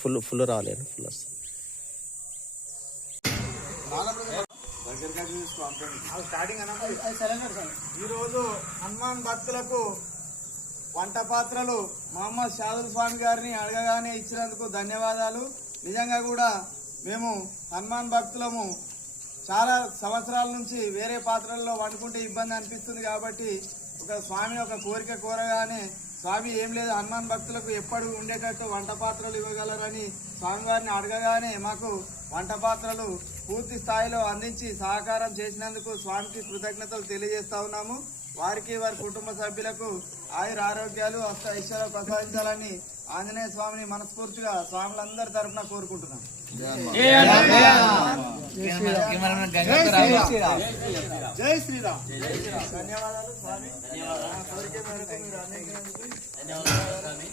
Full full రాలేదు, full వస్తుంది. ఈరోజు హనుమాన్ భక్తులకు వంట పాత్రలు మహమ్మద్ షాదుల్ స్వామి గారిని అడగగానే ఇచ్చినందుకు ధన్యవాదాలు. నిజంగా కూడా మేము హనుమాన్ భక్తులము చాలా సంవత్సరాల నుంచి వేరే పాత్రల్లో వండుకుంటే ఇబ్బంది అనిపిస్తుంది కాబట్టి ఒక స్వామిని ఒక కోరిక కోరగానే స్వామి ఏం లేదు హనుమాన్ భక్తులకు ఎప్పుడు ఉండేటట్టు వంట పాత్రలు ఇవ్వగలరని స్వామివారిని అడగగానే మాకు వంట పాత్రలు పూర్తి స్థాయిలో అందించి సహకారం చేసినందుకు స్వామికి కృతజ్ఞతలు తెలియజేస్తా ఉన్నాము. వారికి వారి కుటుంబ సభ్యులకు ఆయుర ఆరోగ్యాలు అష్ట ఐశ్వర్యాలు ప్రసాదించాలని ఆంజనేయ స్వామిని మనస్ఫూర్తిగా స్వాములందరి తరఫున కోరుకుంటున్నాం. జై శ్రీరామ్. ధన్యవాదాలు స్వామి. కోరిక మేరకు మీరు అందించినందుకు ధన్యవాదాలు.